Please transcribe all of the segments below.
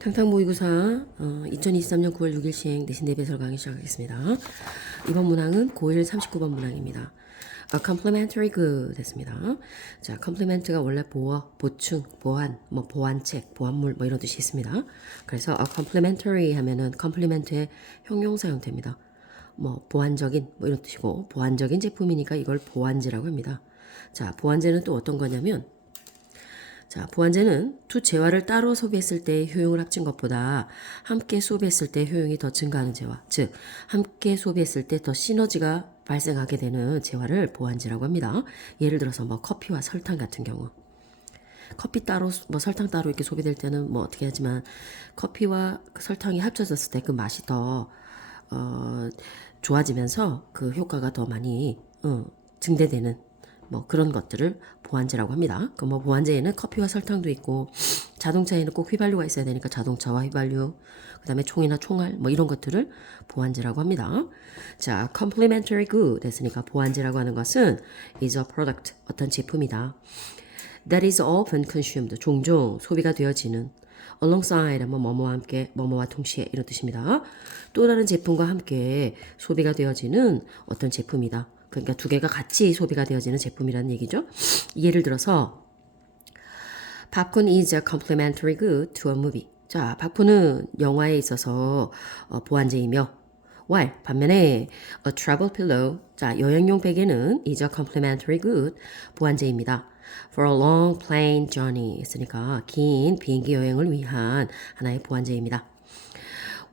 탕탕모의고사 2023년 9월 6일 시행 내신 대비설 강의 시작하겠습니다. 이번 문항은 고1 39번 문항입니다. complementary good 됐습니다. 자, complement가 원래 보어, 보충, 보완, 뭐 보완책, 보완물 뭐 이런 뜻이 있습니다. 그래서 complementary 하면은 complement의 형용사 형태입니다. 뭐 보완적인 뭐 이런 뜻이고 보완적인 제품이니까 이걸 보완제라고 합니다. 자, 보완제는 또 어떤 거냐면 자, 보완제는 두 재화를 따로 소비했을 때 효용을 합친 것보다 함께 소비했을 때 효용이 더 증가하는 재화, 즉 함께 소비했을 때 더 시너지가 발생하게 되는 재화를 보완제라고 합니다. 예를 들어서 뭐 커피와 설탕 같은 경우. 커피 따로 뭐 설탕 따로 이렇게 소비될 때는 뭐 어떻게 하지만 커피와 설탕이 합쳐졌을 때 그 맛이 더 좋아지면서 그 효과가 더 많이 증대되는 뭐 그런 것들을 보완제라고 합니다. 그 뭐 보완제에는 커피와 설탕도 있고 자동차에는 꼭 휘발유가 있어야 되니까 자동차와 휘발유, 그다음에 총이나 총알 뭐 이런 것들을 보완제라고 합니다. 자, complementary good 됐으니까 보완제라고 하는 것은 is a product 어떤 제품이다. That is often consumed 종종 소비가 되어지는 alongside 뭐뭐와 함께 뭐뭐와 동시에 이런 뜻입니다. 또 다른 제품과 함께 소비가 되어지는 어떤 제품이다. 그러니까 두 개가 같이 소비가 되어지는 제품이라는 얘기죠. 예를 들어서 popcorn is a complementary good to a movie. 자, 팝콘은 영화에 있어서 보완제이며 while 반면에 a travel pillow 자, 여행용 베개는 is a complementary good 보완제입니다. For a long plane journey 했으니까 긴 비행기 여행을 위한 하나의 보완제입니다.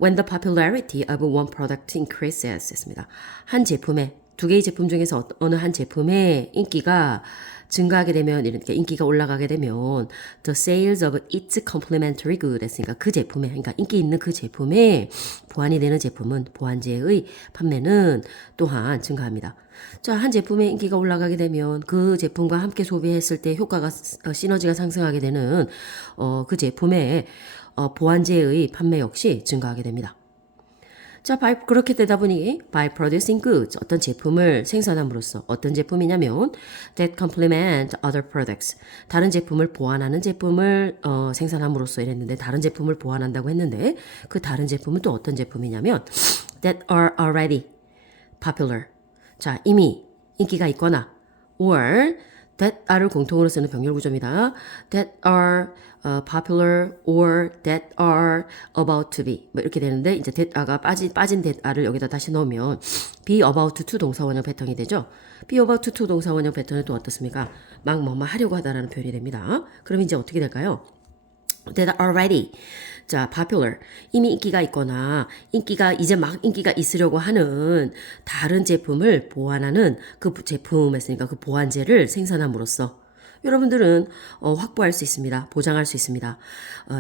When the popularity of one product increases 했습니다. 한 제품의 두 개의 제품 중에서 어느 한 제품의 인기가 증가하게 되면 이렇게 인기가 올라가게 되면 the sales of its complementary good 했으니까 그 제품에 그러니까 인기 있는 그 제품에 보완이 되는 제품은 보완제의 판매는 또한 증가합니다. 자, 한 제품의 인기가 올라가게 되면 그 제품과 함께 소비했을 때 효과가 시너지가 상승하게 되는 그 제품의 보완제의 판매 역시 증가하게 됩니다. 자, 그렇게 되다 보니 by producing goods 어떤 제품을 생산함으로써 어떤 제품이냐면 that complement other products 다른 제품을 보완하는 제품을 생산함으로써 이랬는데 다른 제품을 보완한다고 했는데 그 다른 제품은 또 어떤 제품이냐면 that are already popular 자, 이미 인기가 있거나 or that are를 공통으로 쓰는 병렬 구조입니다. that are popular or that are about to be 뭐 이렇게 되는데 이제 that are가 빠진 that are를 여기다 다시 넣으면 be about to 동사원형 패턴이 되죠. be about to 동사원형 패턴은 또 어떻습니까? 막 뭐뭐 하려고 하다라는 표현이 됩니다. 그럼 이제 어떻게 될까요? that are already 자, popular. 이미 인기가 있거나 인기가 이제 막 인기가 있으려고 하는 다른 제품을 보완하는 그 제품 했으니까 그 보완제를 생산함으로써 여러분들은 확보할 수 있습니다. 보장할 수 있습니다.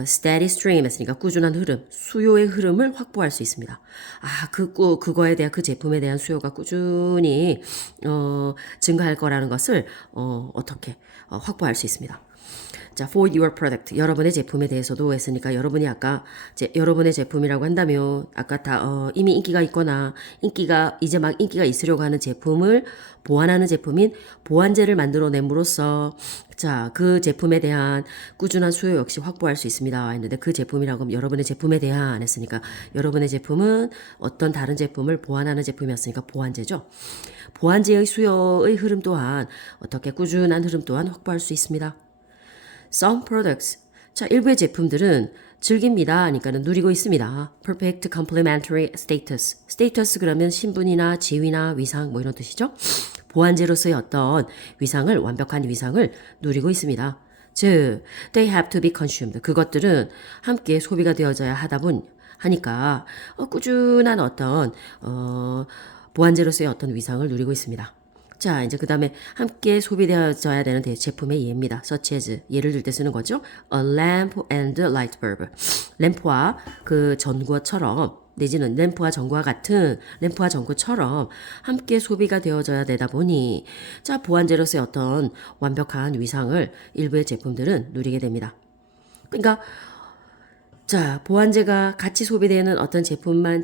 steady stream 했으니까 꾸준한 흐름, 수요의 흐름을 확보할 수 있습니다. 아, 그거에 대한 그 제품에 대한 수요가 꾸준히 증가할 거라는 것을 어떻게 확보할 수 있습니다. 자, for your product. 여러분의 제품에 대해서도 했으니까 여러분이 아까 여러분의 제품이라고 한다면 아까 다 이미 인기가 있거나 이제 막 인기가 있으려고 하는 제품을 보완하는 제품인 보완제를 만들어냄으로써 자, 그 제품에 대한 꾸준한 수요 역시 확보할 수 있습니다. 했는데 그 제품이라고 하면 여러분의 제품에 대한 했으니까 여러분의 제품은 어떤 다른 제품을 보완하는 제품이었으니까 보완제죠. 보완제의 수요의 흐름 또한 어떻게 꾸준한 흐름 또한 확보할 수 있습니다. Some products. 자, 일부의 제품들은 즐깁니다. 하니까는 누리고 있습니다. Perfect complementary status. status 그러면 신분이나 지위나 위상 뭐 이런 뜻이죠. 보완제로서의 어떤 위상을 완벽한 위상을 누리고 있습니다. 즉, they have to be consumed. 그것들은 함께 소비가 되어져야 하니까 꾸준한 어떤 보완제로서의 어떤 위상을 누리고 있습니다. 자, 이제 그 다음에 함께 소비되어져야 되는 제품의 예입니다. such as 예를 들 때 쓰는 거죠. A lamp and a light bulb. 램프와 그 전구처럼 내지는 램프와 전구와 같은 램프와 전구처럼 함께 소비가 되어져야 되다 보니 자, 보완제로서의 어떤 완벽한 위상을 일부의 제품들은 누리게 됩니다. 그러니까 자, 보완제가 같이 소비되는 어떤 제품만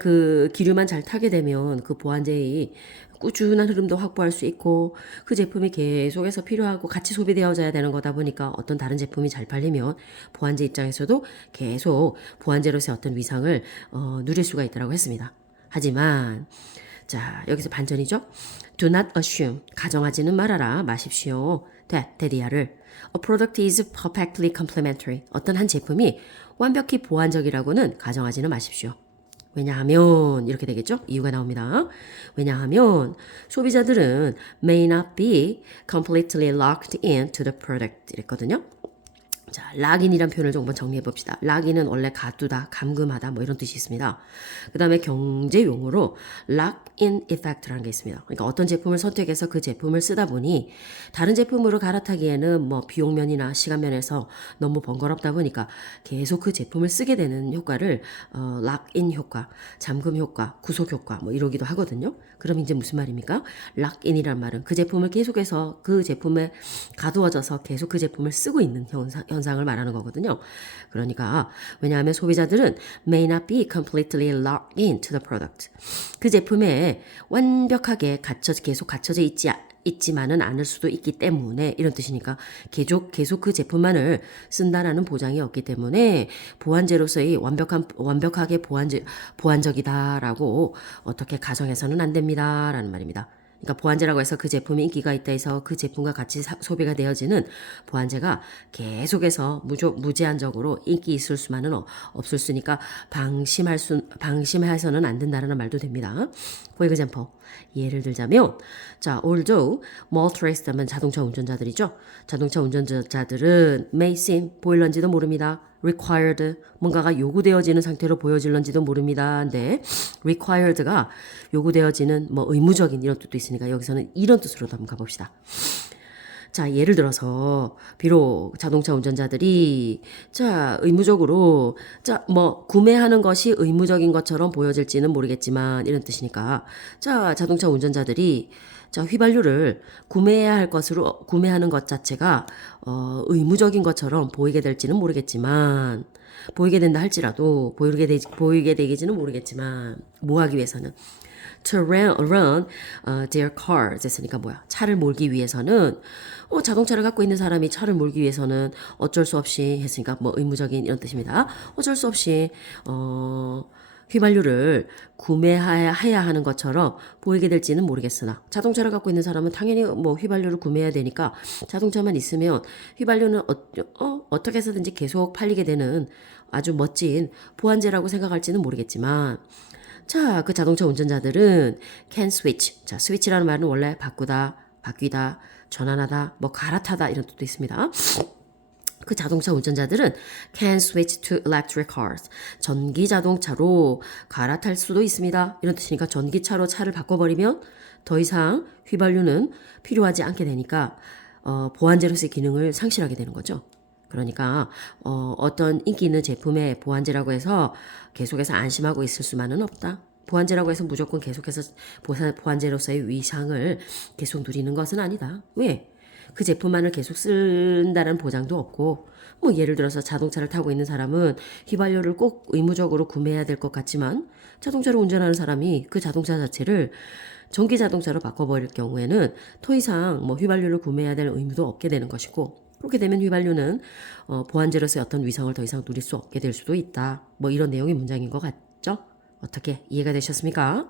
그 기류만 잘 타게 되면 그 보완제의 꾸준한 흐름도 확보할 수 있고 그 제품이 계속해서 필요하고 같이 소비되어져야 되는 거다 보니까 어떤 다른 제품이 잘 팔리면 보완제 입장에서도 계속 보완제로서의 어떤 위상을 누릴 수가 있다고 했습니다. 하지만 자 여기서 반전이죠. Do not assume 가정하지는 말아라 마십시오. 데디아를 A product is perfectly complementary 어떤 한 제품이 완벽히 보완적이라고는 가정하지는 마십시오. 왜냐하면 이렇게 되겠죠? 이유가 나옵니다. 왜냐하면 소비자들은 may not be completely locked into the product 이랬거든요. 자, 락인이란 표현을 좀 한번 정리해 봅시다. 락인은 원래 가두다, 감금하다 뭐 이런 뜻이 있습니다. 그 다음에 경제 용어로 lock-in effect라는 게 있습니다. 그러니까 어떤 제품을 선택해서 그 제품을 쓰다 보니 다른 제품으로 갈아타기에는 뭐 비용면이나 시간면에서 너무 번거롭다 보니까 계속 그 제품을 쓰게 되는 효과를 lock-in 효과, 잠금 효과, 구속 효과 뭐 이러기도 하거든요. 그럼 이제 무슨 말입니까? lock-in이란 말은 그 제품을 계속해서 그 제품에 가두어져서 계속 그 제품을 쓰고 있는 현상을 말하는 거거든요. 그러니까 왜냐하면 소비자들은 may not be completely locked into the product. 그 제품에 완벽하게 계속 갇혀져 있지만은 않을 수도 있기 때문에 이런 뜻이니까 계속 그 제품만을 쓴다라는 보장이 없기 때문에 보완제로서의 완벽하게 보완적이다라고 어떻게 가정해서는 안 됩니다라는 말입니다. 그러니까 보완제라고 해서 그 제품이 인기가 있다 해서 그 제품과 같이 소비가 되어지는 보완제가 계속해서 무제한적으로 인기 있을 수만은 없을 수니까 방심해서는 안 된다는 말도 됩니다. For example, 예를 들자면 자, although motorists 하면 자동차 운전자들이죠. 자동차 운전자들은 may seem 보일런지도 모릅니다. required 뭔가가 요구되어지는 상태로 보여질런지도 모릅니다. 근데 required가 요구되어지는 뭐 의무적인 이런 뜻도 있으니까 여기서는 이런 뜻으로도 한번 가봅시다. 자, 예를 들어서 비록 자동차 운전자들이 자, 의무적으로 뭐 구매하는 것이 의무적인 것처럼 보여질지는 모르겠지만 이런 뜻이니까 자, 자동차 운전자들이 자, 휘발유를 구매해야 할 것으로 구매하는 것 자체가 의무적인 것처럼 보이게 될지는 모르겠지만 보이게 된다 할지라도 보이게 되기지는 모르겠지만 뭐 하기 위해서는 to run their cars 했으니까 뭐야? 차를 몰기 위해서는 자동차를 갖고 있는 사람이 차를 몰기 위해서는 어쩔 수 없이 했으니까 뭐 의무적인 이런 뜻입니다. 어쩔 수 없이 휘발유를 구매해야 하는 것처럼 보이게 될지는 모르겠으나 자동차를 갖고 있는 사람은 당연히 뭐 휘발유를 구매해야 되니까 자동차만 있으면 휘발유는 어떻게 해서든지 계속 팔리게 되는 아주 멋진 보완제라고 생각할지는 모르겠지만 자, 그 자동차 운전자들은 can switch. 자, switch라는 말은 원래 바꾸다, 바뀌다, 전환하다, 뭐 갈아타다 이런 뜻도 있습니다. 그 자동차 운전자들은 can switch to electric cars. 전기 자동차로 갈아탈 수도 있습니다. 이런 뜻이니까 전기차로 차를 바꿔버리면 더 이상 휘발유는 필요하지 않게 되니까 보완제로서의 기능을 상실하게 되는 거죠. 그러니까 어떤 인기 있는 제품의 보완제라고 해서 계속해서 안심하고 있을 수만은 없다. 보완제라고 해서 무조건 계속해서 보완제로서의 위상을 계속 누리는 것은 아니다. 왜? 그 제품만을 계속 쓴다는 보장도 없고 뭐 예를 들어서 자동차를 타고 있는 사람은 휘발유를 꼭 의무적으로 구매해야 될 것 같지만 자동차를 운전하는 사람이 그 자동차 자체를 전기 자동차로 바꿔버릴 경우에는 더 이상 뭐 휘발유를 구매해야 될 의무도 없게 되는 것이고 그렇게 되면 휘발유는 보완제로서의 어떤 위상을 더 이상 누릴 수 없게 될 수도 있다. 뭐 이런 내용의 문장인 것 같죠? 어떻게 이해가 되셨습니까?